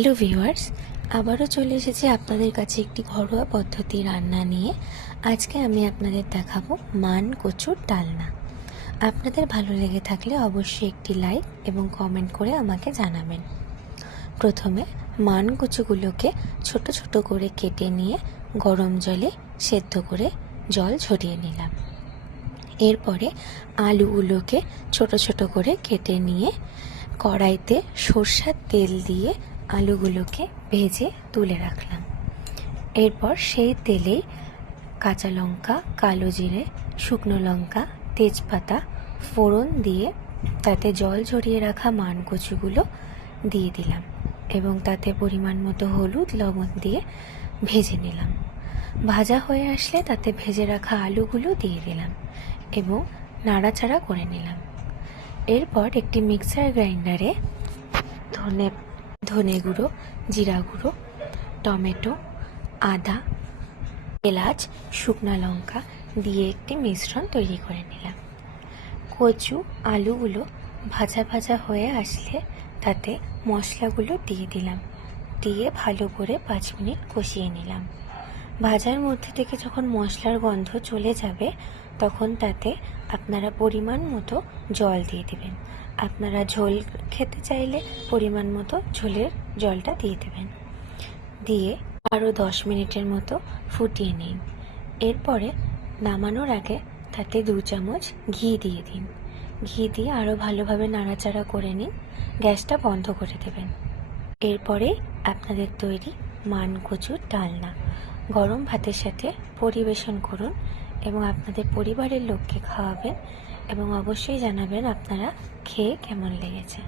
Hello viewers, আবারও চলে এসেছি আপনাদের কাছে একটি ঘরোয়া পদ্ধতি রান্না নিয়ে। আজকে আমি আপনাদের দেখাবো মান কচুর ডালনা। আপনাদের ভালো লেগে থাকলে অবশ্যই একটি লাইক এবং কমেন্ট করে আমাকে জানাবেন। প্রথমে মান কচুগুলোকে ছোট ছোট করে কেটে নিয়ে গরম জলে সেদ্ধ করে জল ঝরিয়ে নিলাম। এরপরে আলুগুলোকে ছোট ছোট করে কেটে নিয়ে কড়াইতে সরষের তেল দিয়ে আলুগুলোকে ভেজে তুলে রাখলাম। এরপর সেই তেলেই কাঁচা লঙ্কা, কালো জিরে, শুকনো লঙ্কা, তেজপাতা ফোড়ন দিয়ে তাতে জল ঝরিয়ে রাখা মান কচুগুলো দিয়ে দিলাম এবং তাতে পরিমাণ মতো হলুদ লবণ দিয়ে ভেজে নিলাম। ভাজা হয়ে আসলে তাতে ভেজে রাখা আলুগুলো দিয়ে দিলাম এবং নাড়াচাড়া করে নিলাম। এরপর একটি মিক্সার গ্রাইন্ডারে ধনে গুঁড়ো, জিরা গুঁড়ো, টমেটো, আদা, এলাচ, শুকনো লঙ্কা দিয়ে একটি মিশ্রণ তৈরি করে নিলাম। কচু আলুগুলো ভাজা ভাজা হয়ে আসলে তাতে মশলাগুলো দিয়ে দিলাম, দিয়ে ভালো করে 5 মিনিট কষিয়ে নিলাম। ভাজার মধ্যে থেকে যখন মশলার গন্ধ চলে যাবে তখন তাতে আপনারা পরিমাণ মতো জল দিয়ে দেবেন। আপনারা ঝোল খেতে চাইলে পরিমাণ মতো ঝোলের জলটা দিয়ে দেবেন, দিয়ে আরও 10 মিনিটের মতো ফুটিয়ে নিন। এরপরে নামানোর আগে তাতে 2 চামচ ঘি দিয়ে দিন। ঘি দিয়ে আরও ভালোভাবে নাড়াচাড়া করে নিন, গ্যাসটা বন্ধ করে দেবেন। এরপরে আপনাদের তৈরি মান কচুর ডালনা। গরম ভাতের সাথে পরিবেশন করুন এবং আপনাদের পরিবারের লোককে খাওয়াবেন এবং অবশ্যই জানাবেন আপনারা খেয়ে কেমন লেগেছে।